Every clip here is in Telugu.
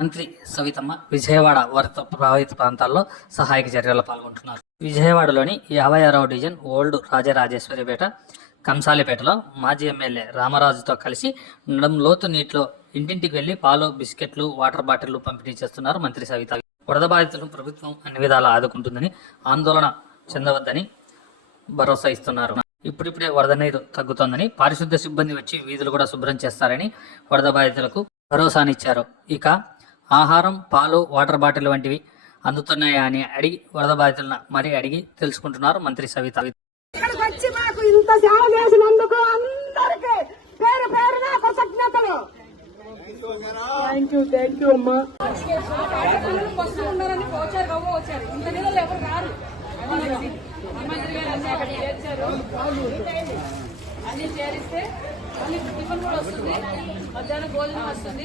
మంత్రి సవితమ్మ విజయవాడ వరద ప్రభావిత ప్రాంతాల్లో సహాయక చర్యల్లో పాల్గొంటున్నారు. విజయవాడలోని యాభై ఆరవ డివిజన్ ఓల్డ్ రాజరాజేశ్వరిపేట కంసాలిపేటలో మాజీ ఎమ్మెల్యే రామరాజుతో కలిసి నడం లోతు నీటిలో ఇంటింటికి వెళ్ళి పాలు బిస్కెట్లు వాటర్ బాటిళ్ళు పంపిణీ చేస్తున్నారు మంత్రి సవిత. వరద బాధితులను ప్రభుత్వం అన్ని విధాలా ఆదుకుంటుందని ఆందోళన చెందవద్దని భరోసా ఇస్తున్నారు. ఇప్పుడిప్పుడే వరద నీరు తగ్గుతోందని పారిశుద్ధ్య సిబ్బంది వచ్చి వీధులు కూడా శుభ్రం చేస్తారని వరద బాధితులకు భరోసానిచ్చారు. ఇక ఆహారం పాలు వాటర్ బాటిల్ వంటివి అందుతున్నాయా అని అడిగి వరద బాధితులను మరి అడిగి తెలుసుకుంటున్నారు మంత్రి సవిత. ఇక్కడికి వచ్చి మాకు ఇంత సేవ చేసినందుకు అందరికీ పేరు పేరున కృతజ్ఞతలు. థ్యాంక్ యూ థ్యాంక్ యూ అమ్మా. వస్తున్నారని వచ్చారు గవ్వ వచ్చారు ఇంత నీళ్ళు ఎవరు రారు ముఖ్యమంత్రి గారు అన్ని అక్కడ చేర్చారు అన్ని చేరిస్తే మళ్ళీ టిఫిన్ కూడా వస్తుంది. మధ్యాహ్నం భోజనం వస్తుంది.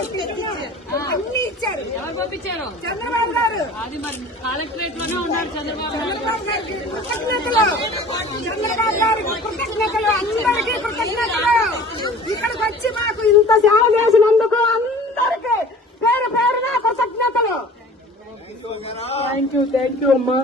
అన్ని ఇచ్చారు ఎవరు పంపించారు చంద్రబాబు గారు. అది మరి కలెక్టరేట్లోనే ఉన్నారు చంద్రబాబు నాయుడు చంద్రబాబు గారికి కృతజ్ఞతలు చంద్రబాబు గారికి కృతజ్ఞతలు అందరికీ కృతజ్ఞతలు ఇక్కడికి వచ్చి మాకు ఇంత సేవ చేసినందుకు అందరికీ పేరు పేరున కృతజ్ఞతలు థ్యాంక్ యూ థ్యాంక్ యూ అమ్మా